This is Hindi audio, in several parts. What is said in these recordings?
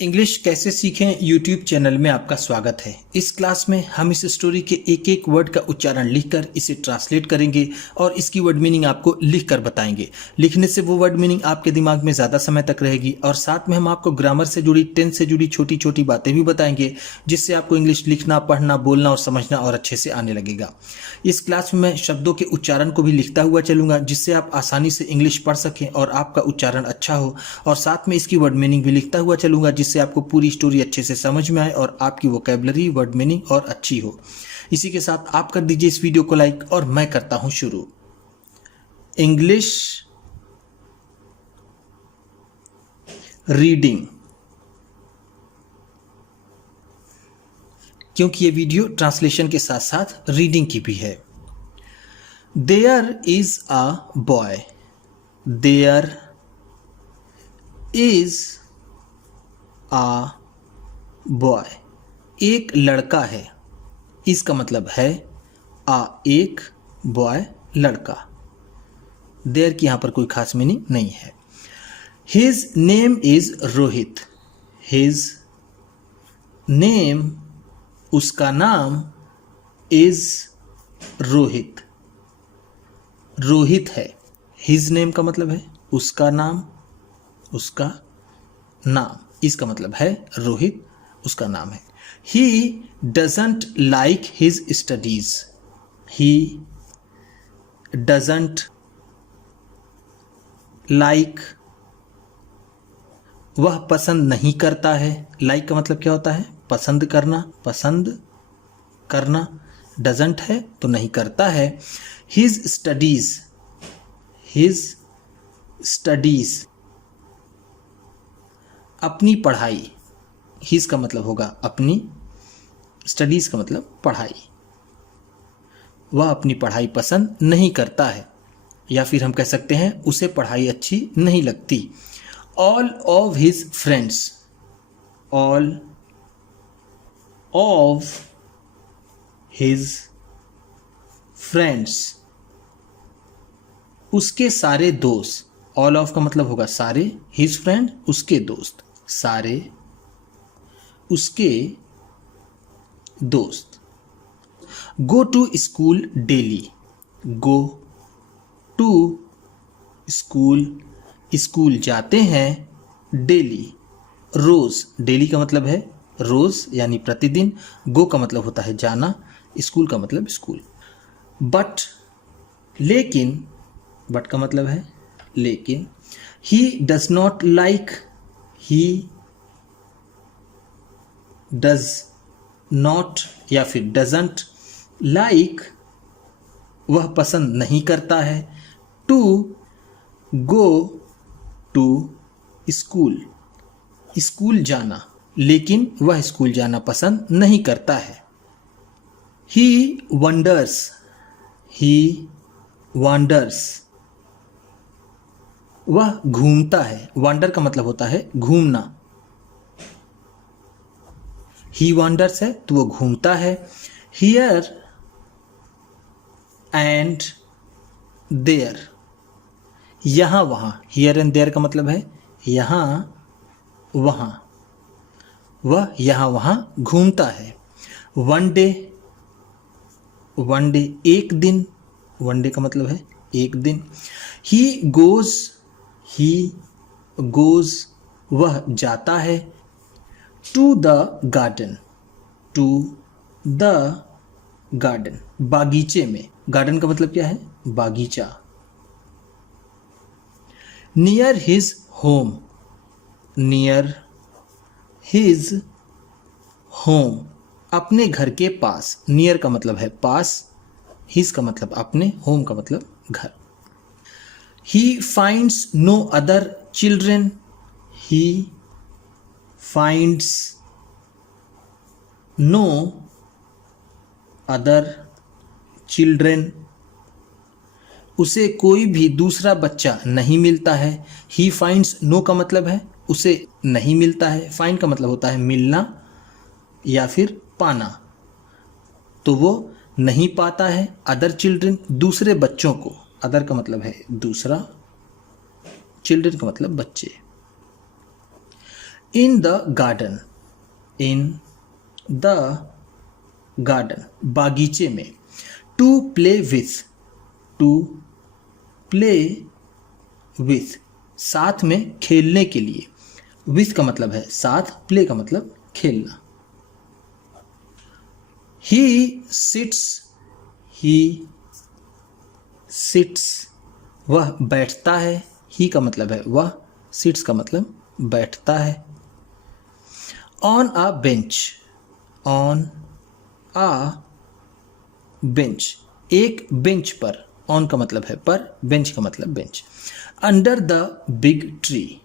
इंग्लिश कैसे सीखें यूट्यूब चैनल में आपका स्वागत है। इस क्लास में हम इस स्टोरी के एक एक वर्ड का उच्चारण लिखकर इसे ट्रांसलेट करेंगे और इसकी वर्ड मीनिंग आपको लिखकर बताएंगे। लिखने से वो वर्ड मीनिंग आपके दिमाग में ज़्यादा समय तक रहेगी और साथ में हम आपको ग्रामर से जुड़ी, टेंस से जुड़ी छोटी छोटी बातें भी बताएंगे, जिससे आपको इंग्लिश लिखना, पढ़ना, बोलना और समझना और अच्छे से आने लगेगा। इस क्लास में मैं शब्दों के उच्चारण को भी लिखता हुआ चलूँगा, जिससे आप आसानी से इंग्लिश पढ़ सकें और आपका उच्चारण अच्छा हो, और साथ में इसकी वर्ड मीनिंग भी लिखता हुआ चलूँगा, जिससे आपको पूरी स्टोरी अच्छे से समझ में आए और आपकी वोकैबुलरी, वर्ड मीनिंग और अच्छी हो। इसी के साथ आप कर दीजिए इस वीडियो को लाइक और मैं करता हूं शुरू। इंग्लिश रीडिंग, क्योंकि ये वीडियो ट्रांसलेशन के साथ साथ रीडिंग की भी है। There is a boy, there is a boy, एक लड़का है। इसका मतलब है आ एक, बॉय लड़का। देयर की यहां पर कोई खास मीनिंग नहीं है। His name is Rohit, his name, उसका नाम, इज रोहित, रोहित है। हिज नेम का मतलब है उसका नाम, उसका नाम, इसका मतलब है रोहित, उसका नाम है। He doesn't like his studies, he doesn't like, वह पसंद नहीं करता है। लाइक का मतलब क्या होता है? पसंद करना, पसंद करना। डजंट है तो नहीं करता है। हिज स्टडीज, हिज स्टडीज, अपनी पढ़ाई। हिज का मतलब होगा अपनी, स्टडीज का मतलब पढ़ाई। वह अपनी पढ़ाई पसंद नहीं करता है, या फिर हम कह सकते हैं उसे पढ़ाई अच्छी नहीं लगती। All of his friends, all of his friends, उसके सारे दोस्त। ऑल ऑफ का मतलब होगा सारे, हिज फ्रेंड उसके दोस्त, सारे उसके दोस्त। Go to school daily, go to school, school जाते हैं। डेली, रोज। डेली का मतलब है रोज यानी प्रतिदिन। गो का मतलब होता है जाना, स्कूल का मतलब स्कूल। बट, लेकिन, बट का मतलब है लेकिन। He does not like, he does not या फिर डजंट लाइक, वह पसंद नहीं करता है। To go to school, school जाना, लेकिन वह स्कूल जाना पसंद नहीं करता है। ही वंडर्स, ही वंडर्स, वह घूमता है। वंडर का मतलब होता है घूमना। ही वंडर्स है तो वो घूमता है। हियर एंड देयर, यहां वहां। हियर एंड देयर का मतलब है यहां वहां, वह यहां वहां घूमता है। वन डे, वन डे एक दिन, वन डे का मतलब है एक दिन। ही गोज, ही गोज, वह जाता है। To the garden, to the garden, बागीचे में। गार्डन का मतलब क्या है? बागीचा। Near his home, near his home, अपने घर के पास। नियर का मतलब है पास, हिज का मतलब अपने, होम का मतलब घर। He finds no other children, he finds no other children, उसे कोई भी दूसरा बच्चा नहीं मिलता है। ही फाइंड्स, नो का मतलब है उसे नहीं मिलता है, फाइंड का मतलब होता है मिलना या फिर पाना, तो वो नहीं पाता है। अदर चिल्ड्रेन, दूसरे बच्चों को। अदर का मतलब है दूसरा, चिल्ड्रेन का मतलब बच्चे। In the garden, in the garden, बागीचे में। To play with, to play with, साथ में खेलने के लिए। विथ का मतलब है साथ, प्ले का मतलब खेलना। ही सिट्स, ही सिट्स, वह बैठता है। ही का मतलब है वह, सिट्स का मतलब बैठता है। On a bench, on a bench, एक बेंच पर। ऑन का मतलब है पर, बेंच का मतलब bench. Under the big tree,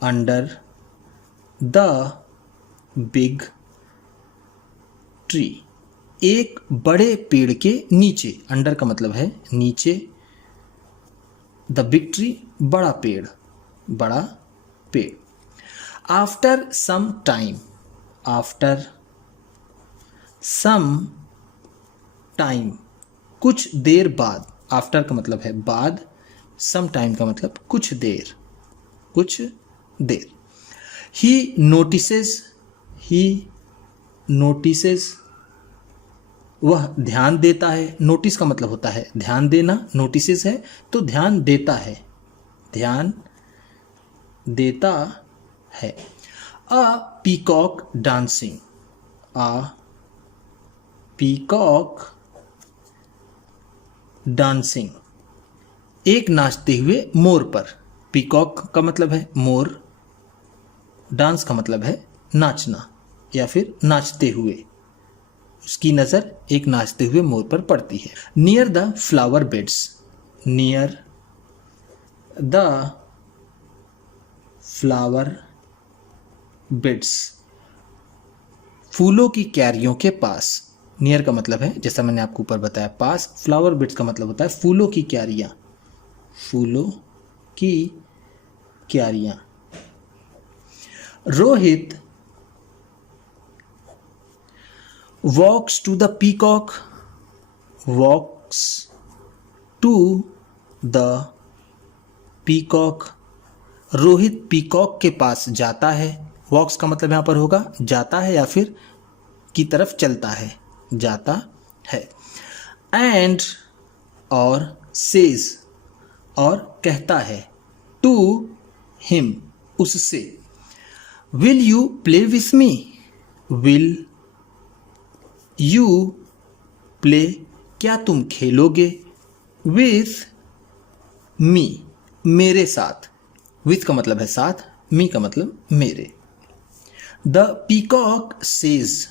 under the big tree, एक बड़े पेड़ के नीचे। अंडर का मतलब है नीचे, द बिग ट्री बड़ा पेड़, बड़ा पेड़। After some time, after some time, कुछ देर बाद। आफ्टर का मतलब है बाद, सम टाइम का मतलब कुछ देर, कुछ देर। ही नोटिसेस, ही नोटिसेस, वह ध्यान देता है। नोटिस का मतलब होता है ध्यान देना, नोटिसेस है तो ध्यान देता है, ध्यान देता है। अ पीकॉक डांसिंग, अ पीकॉक डांसिंग, एक नाचते हुए मोर पर। पीकॉक का मतलब है मोर, डांस का मतलब है नाचना या फिर नाचते हुए। उसकी नज़र एक नाचते हुए मोर पर पड़ती है। Near the flower beds, near the flower beds, फूलों की क्यारियों के पास। नियर का मतलब है जैसा मैंने आपको ऊपर बताया पास, फ्लावर बेड्स का मतलब होता है फूलों की क्यारियां, फूलों की क्यारियां। Rohit walks to the peacock, walks to the peacock, Rohit peacock के पास जाता है। वॉक्स का मतलब यहाँ पर होगा जाता है या फिर की तरफ चलता है, जाता है। एंड और सेज और कहता है, टू हिम उससे। Will you play with me, will you play क्या तुम खेलोगे, विथ मी मेरे साथ। विथ का मतलब है साथ, मी का मतलब मेरे। The peacock says,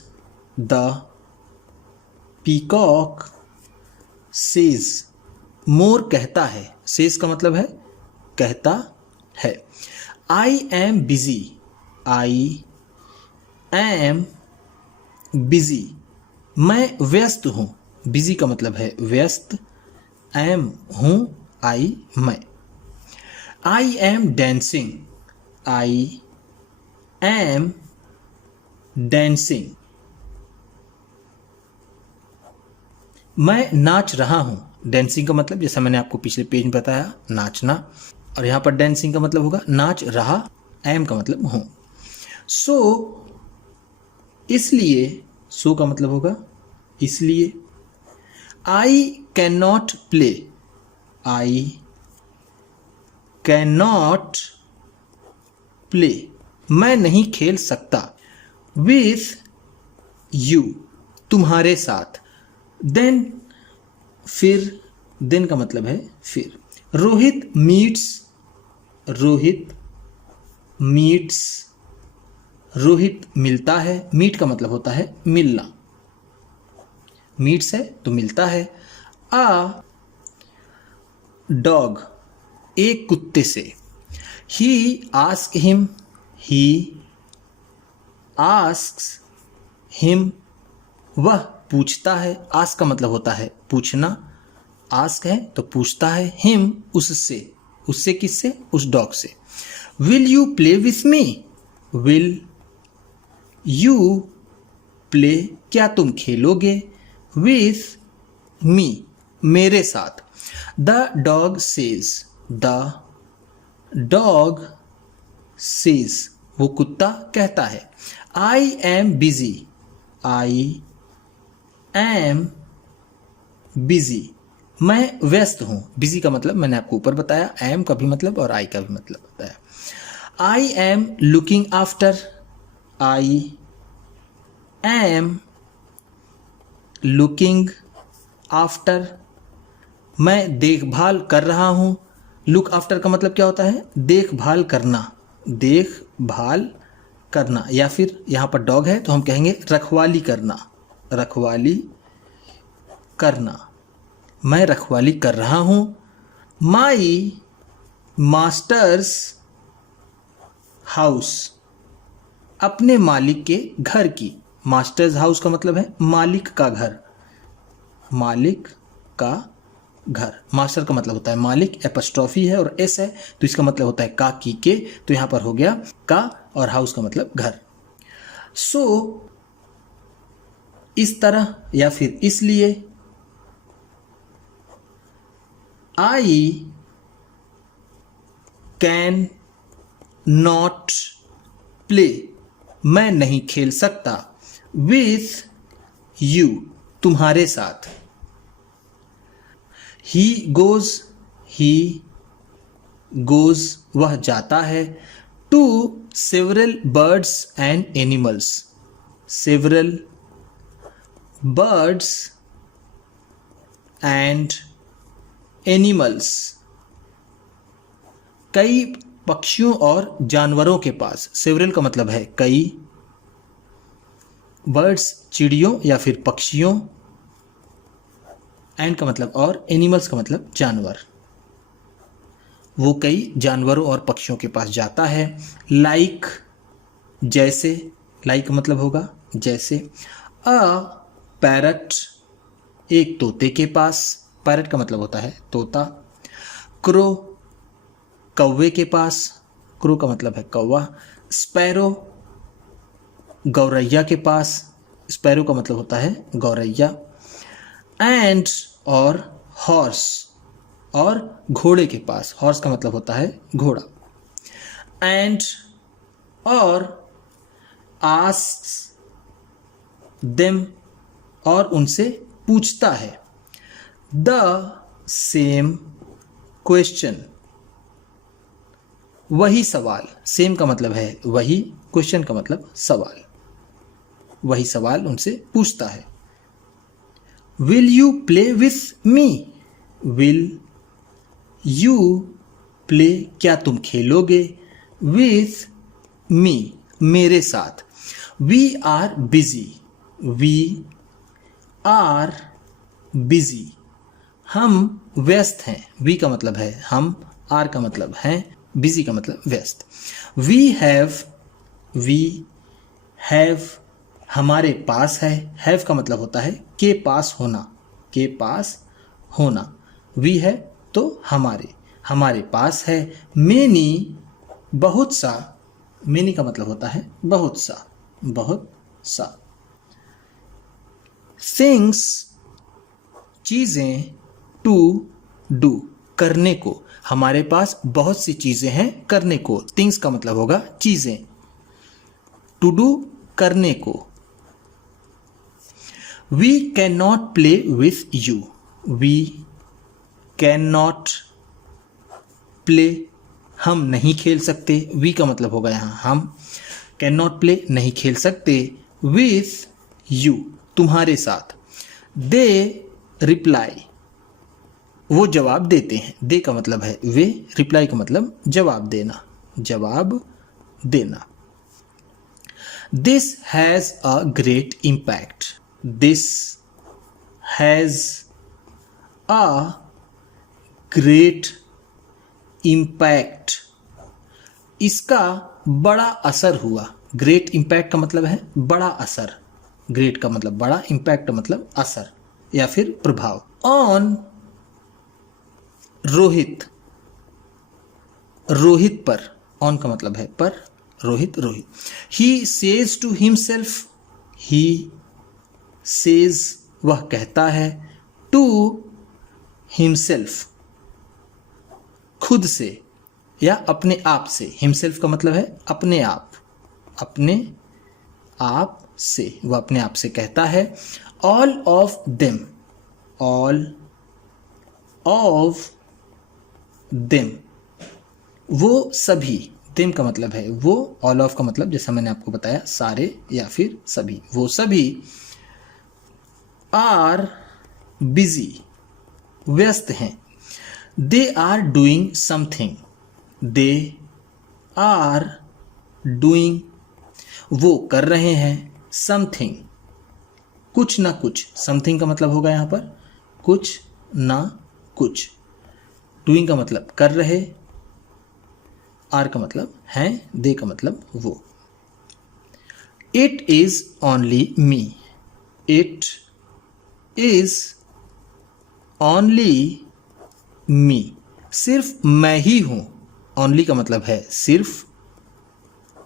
the peacock says मोर कहता है। सेज का मतलब है कहता है। I am busy, I am busy मैं व्यस्त हूँ। बिजी का मतलब है व्यस्त, एम हूँ, आई मैं। I am dancing, I am dancing मैं नाच रहा हूं। डेंसिंग का मतलब जैसा मैंने आपको पिछले पेज में बताया नाचना, और यहां पर डेंसिंग का मतलब होगा नाच रहा, एम का मतलब हूं। सो इसलिए, सो का मतलब होगा इसलिए। I can not play, I can not play मैं नहीं खेल सकता। विथ यू तुम्हारे साथ। देन फिर, देन का मतलब है फिर। रोहित मीट्स, रोहित मीट्स रोहित मिलता है। मीट का मतलब होता है मिलना, मीट्स है तो मिलता है। आ डॉग एक कुत्ते से। He ask him, he asks him वह पूछता है। आस्क का मतलब होता है पूछना, आस्क है तो पूछता है। हिम उससे, उससे किससे, उस डॉग से। Will you play with me, will you play क्या तुम खेलोगे, विथ मी मेरे साथ। The dog says, the dog says वो कुत्ता कहता है। I am busy, I am busy, मैं व्यस्त हूं। बिजी का मतलब मैंने आपको ऊपर बताया, एम का भी मतलब और आई का भी मतलब बताया। I am looking after, I am looking after, मैं देखभाल कर रहा हूं। लुक आफ्टर का मतलब क्या होता है? देखभाल करना, देखभाल करना। या फिर यहाँ पर डॉग है तो हम कहेंगे रखवाली करना, रखवाली करना, मैं रखवाली कर रहा हूं। माई मास्टर्स हाउस, अपने मालिक के घर की। मास्टर्स हाउस का मतलब है मालिक का घर, मालिक का घर। मास्टर का मतलब होता है मालिक, एपस्ट्रॉफी है और एस है तो इसका मतलब होता है का की के, तो यहां पर हो गया का, और हाउस का मतलब घर। सो इस तरह या फिर इसलिए। आई कैन नॉट प्ले, मैं नहीं खेल सकता। विथ यू, तुम्हारे साथ। ही गोज, वह जाता है। To several birds and animals, several birds and animals, कई पक्षियों और जानवरों के पास। सेवरल का मतलब है कई, बर्ड्स चिड़ियों या फिर पक्षियों, एंड का मतलब और, एनिमल्स का मतलब जानवर। वो कई जानवरों और पक्षियों के पास जाता है। लाइक, जैसे, लाइक का मतलब होगा जैसे। अ पैरट, एक तोते के पास। पैरट का मतलब होता है तोता। क्रो, कौवे के पास। क्रो का मतलब है कौवा। स्पैरो, गौरैया के पास। स्पैरो का मतलब होता है गौरैया। एंड और हॉर्स, और घोड़े के पास। हॉर्स का मतलब होता है घोड़ा। एंड और आस्क्स देम, और उनसे पूछता है। द सेम क्वेश्चन, वही सवाल। सेम का मतलब है वही, क्वेश्चन का मतलब सवाल। वही सवाल उनसे पूछता है। Will you play with me, will you play, क्या तुम खेलोगे। विथ मी, मेरे साथ। We are busy, we are busy, हम व्यस्त हैं। वी का मतलब है हम, आर का मतलब है, बिजी का मतलब व्यस्त। वी हैव, हमारे पास है। हैव का मतलब होता है के पास होना, के पास होना। वी है तो हमारे पास है। मेनी, बहुत सा। मेनी का मतलब होता है बहुत सा, बहुत सा। थिंग्स, चीजें। टू डू, करने को। हमारे पास बहुत सी चीजें हैं करने को। थिंग्स का मतलब होगा चीजें। टू डू, करने को। We can not play with you, we can not play, हम नहीं खेल सकते। वी का मतलब होगा यहाँ हम। कैन नॉट प्ले, नहीं खेल सकते। विथ यू, तुम्हारे साथ। दे रिप्लाई, वो जवाब देते हैं। दे का मतलब है वे, रिप्लाई का मतलब जवाब देना, जवाब देना। This has a great impact, this has a great impact, इसका बड़ा असर हुआ। ग्रेट इम्पैक्ट का मतलब है बड़ा असर। ग्रेट का मतलब बड़ा, इम्पैक्ट का मतलब असर या फिर प्रभाव। ऑन रोहित, रोहित पर। ऑन का मतलब है पर, Rohit, Rohit. He says to himself, he says, वह कहता है। टू हिमसेल्फ, खुद से या अपने आप से। हिमसेल्फ का मतलब है अपने आप, अपने आप से, वह अपने आप से कहता है। All of them, all of them, वो सभी, देम का मतलब है वो, ऑल ऑफ का मतलब जैसा मैंने आपको बताया सारे या फिर सभी, वो सभी आर बिजी, व्यस्त हैं। They are doing something, they are doing, वो कर रहे हैं, समथिंग, कुछ ना कुछ, समथिंग का मतलब होगा यहाँ पर कुछ ना कुछ, डूइंग का मतलब कर रहे, आर का मतलब हैं, दे का मतलब वो। It is only me, it is only me, सिर्फ मैं ही हूं। ओनली का मतलब है सिर्फ,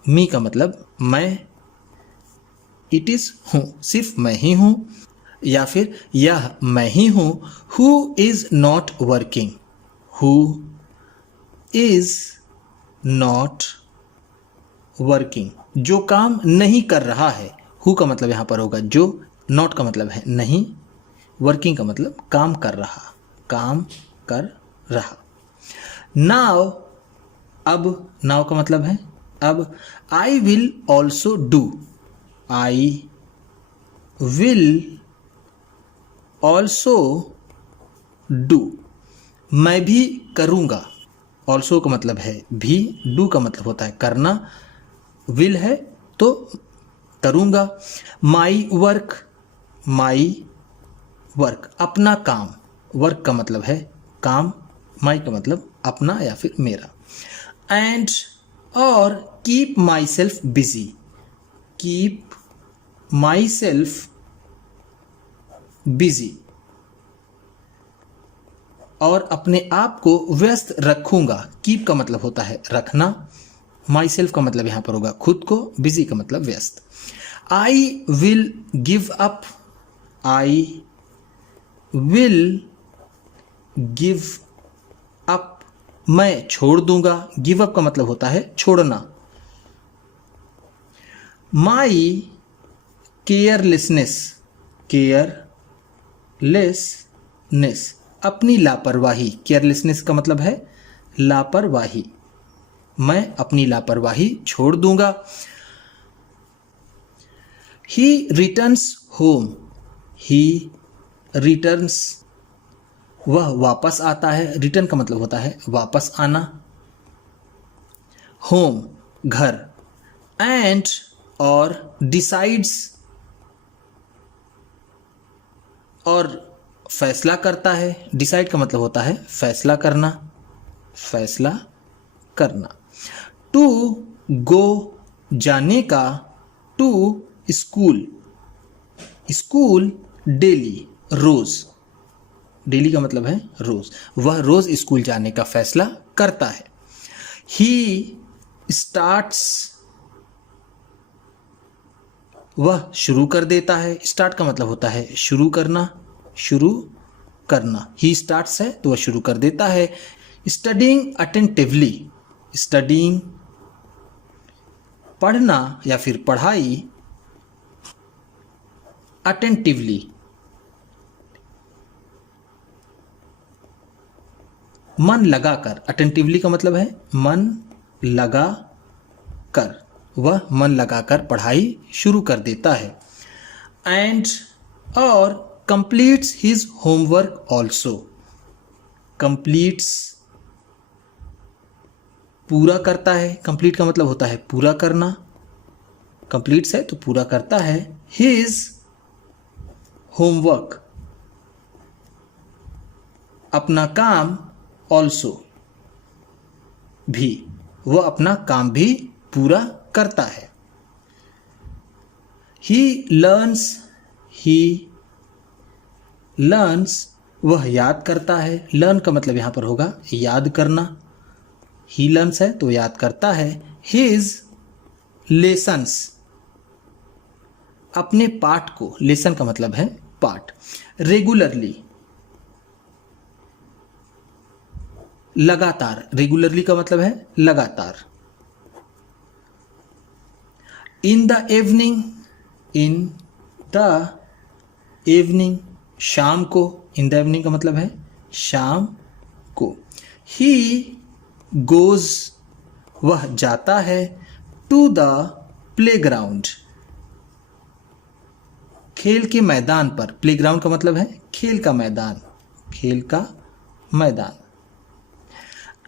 मी का मतलब मैं, इट इज हूं, सिर्फ मैं ही हूं, या फिर यह मैं ही हूं। Who is not working, who is not working, जो काम नहीं कर रहा है। हु का मतलब यहां पर होगा जो, नॉट का मतलब है नहीं, वर्किंग का मतलब काम कर रहा, काम कर रहा। नाउ, अब, नाउ का मतलब है अब। I will also do, I will also do, मैं भी करूँगा। ऑल्सो का मतलब है भी, डू का मतलब होता है करना, विल है तो करूँगा। माई वर्क, माई वर्क, अपना काम, वर्क का मतलब है काम, माई का मतलब अपना या फिर मेरा। एंड और keep my self busy, keep my self busy, और अपने आप को व्यस्त रखूंगा। कीप का मतलब होता है रखना, माई सेल्फ का मतलब यहां पर होगा खुद को, बिजी का मतलब व्यस्त। I will give up, I will give up, मैं छोड़ दूंगा। गिव अप का मतलब होता है छोड़ना। माई केयरलेसनेस, केयरलेसनेस, अपनी लापरवाही। केयरलेसनेस का मतलब है लापरवाही, मैं अपनी लापरवाही छोड़ दूंगा। ही रिटर्न्स होम, ही रिटर्न्स, वह वापस आता है। रिटर्न का मतलब होता है वापस आना, होम घर, एंड और डिसाइड्स, और फैसला करता है। डिसाइड का मतलब होता है फैसला करना, फैसला करना। टू गो, जाने का, टू स्कूल, स्कूल डेली, रोज, डेली का मतलब है रोज, वह रोज स्कूल जाने का फैसला करता है। ही स्टार्ट्स, वह शुरू कर देता है। स्टार्ट का मतलब होता है शुरू करना, शुरू करना। ही स्टार्ट्स है तो वह शुरू कर देता है। स्टडीइंग अटेंटिवली, स्टडीइंग पढ़ना या फिर पढ़ाई, अटेंटिवली मन लगाकर। अटेंटिवली का मतलब है मन लगा कर, वह मन लगाकर पढ़ाई शुरू कर देता है। एंड और completes his homework also, completes पूरा करता है। कंप्लीट का मतलब होता है पूरा करना, कंप्लीट्स है तो पूरा करता है। हिज होमवर्क, अपना काम, ऑल्सो भी, वह अपना काम भी पूरा करता है। ही लर्न्स, ही लर्न्स, वह याद करता है। लर्न का मतलब यहां पर होगा याद करना, ही लर्न्स है तो याद करता है। हिज लेसन्स, अपने पाठ को, लेसन का मतलब है पाठ। रेगुलरली, लगातार, रेगुलरली का मतलब है लगातार। In the evening, in the evening, शाम को, इन द इवनिंग का मतलब है शाम को। ही गोज, वह जाता है, टू द प्लेग्राउंड, खेल के मैदान पर। प्लेग्राउंड का मतलब है खेल का मैदान, खेल का मैदान।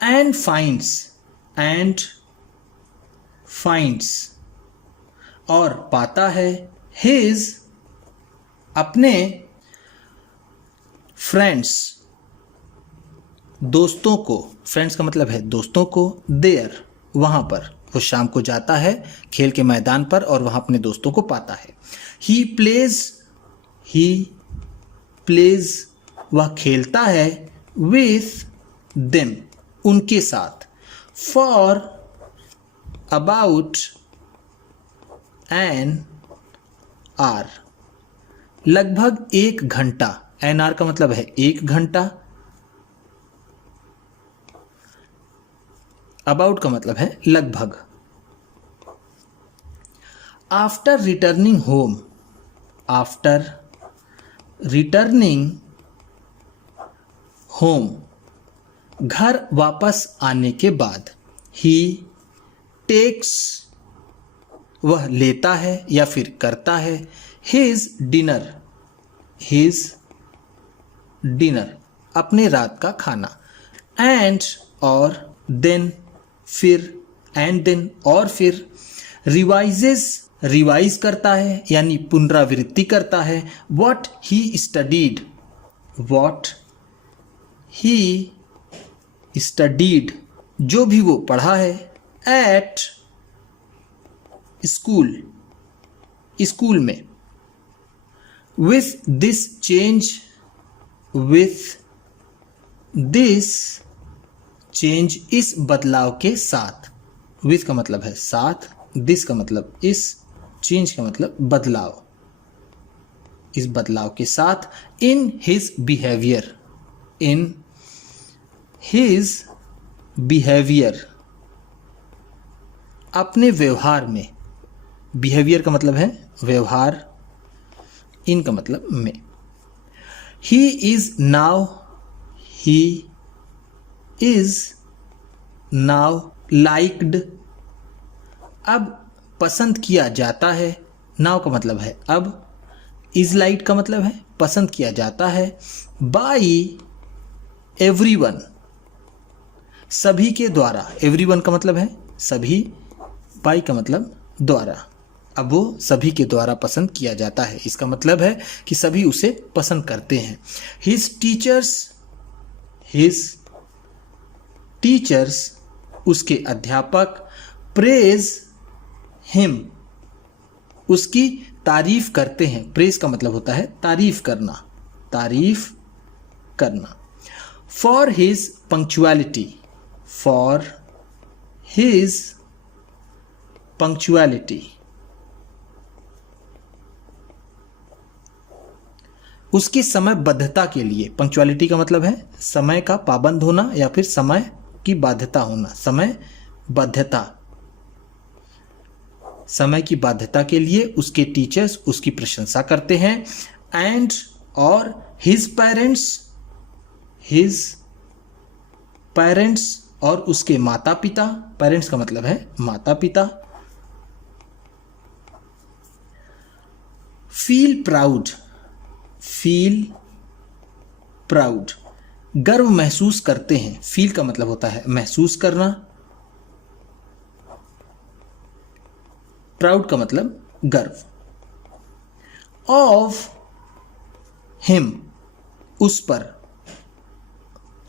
एंड फाइंड्स, एंड फाइंड्स, और पाता है, हिज, अपने, फ्रेंड्स, दोस्तों को, फ्रेंड्स का मतलब है दोस्तों को, देयर, वहाँ पर। वो शाम को जाता है खेल के मैदान पर और वहाँ अपने दोस्तों को पाता है। ही प्लेज, वह खेलता है, विथ देम, उनके साथ, फॉर अबाउट एन आर, लगभग 1 घंटा। एन आर का मतलब है 1 घंटा। अबाउट का मतलब है लगभग। After returning home, after returning home, घर वापस आने के बाद। ही टेक्स, वह लेता है या फिर करता है, हिज डिनर, हिज डिनर, अपने रात का खाना। एंड, और, देन, फिर, एंड देन, और फिर, रिवाइजेस, रिवाइज करता है यानी पुनरावृत्ति करता है, what he studied, what he studied, जो भी वो पढ़ा है, एट स्कूल, स्कूल में। With this change, with this change, इस बदलाव के साथ। विथ का मतलब है साथ, दिस का मतलब इस, चेंज का मतलब बदलाव, इस बदलाव के साथ। In his behaviour, in his behaviour, अपने व्यवहार में। बिहेवियर का मतलब है व्यवहार, इन का मतलब में। He is now, he is now liked, अब पसंद किया जाता है। नाउ का मतलब है अब, इज लाइक्ड का मतलब है पसंद किया जाता है। बाई एवरीवन, सभी के द्वारा। एवरीवन का मतलब है सभी, बाई का मतलब द्वारा। अब वो सभी के द्वारा पसंद किया जाता है, इसका मतलब है कि सभी उसे पसंद करते हैं। हिज टीचर्स, हिज टीचर्स, उसके अध्यापक, प्रेज हिम, उसकी तारीफ करते हैं। प्रेज का मतलब होता है तारीफ करना, तारीफ करना। For his punctuality, for his punctuality, उसकी समयबद्धता के लिए। पंक्चुअलिटी का मतलब है समय का पाबंद होना या फिर समय की बाध्यता होना, समयबद्धता। समय की बाध्यता के लिए उसके टीचर्स उसकी प्रशंसा करते हैं। एंड, और, हिज पेरेंट्स, हिज पेरेंट्स, और उसके माता पिता। पेरेंट्स का मतलब है माता पिता। फील प्राउड, फील प्राउड, गर्व महसूस करते हैं। फील का मतलब होता है महसूस करना, प्राउड का मतलब गर्व। ऑफ हिम, उस पर,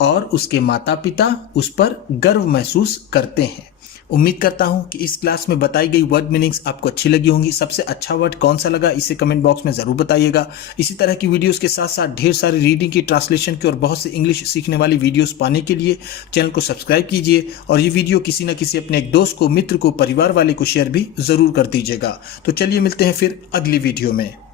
और उसके माता पिता उस पर गर्व महसूस करते हैं। उम्मीद करता हूं कि इस क्लास में बताई गई वर्ड मीनिंग्स आपको अच्छी लगी होंगी। सबसे अच्छा वर्ड कौन सा लगा इसे कमेंट बॉक्स में ज़रूर बताइएगा। इसी तरह की वीडियोस के साथ साथ ढेर सारी रीडिंग की, ट्रांसलेशन की और बहुत से इंग्लिश सीखने वाली वीडियोस पाने के लिए चैनल को सब्सक्राइब कीजिए और ये वीडियो किसी न किसी अपने एक दोस्त को, मित्र को, परिवार वाले को शेयर भी ज़रूर कर दीजिएगा। तो चलिए मिलते हैं फिर अगली वीडियो में।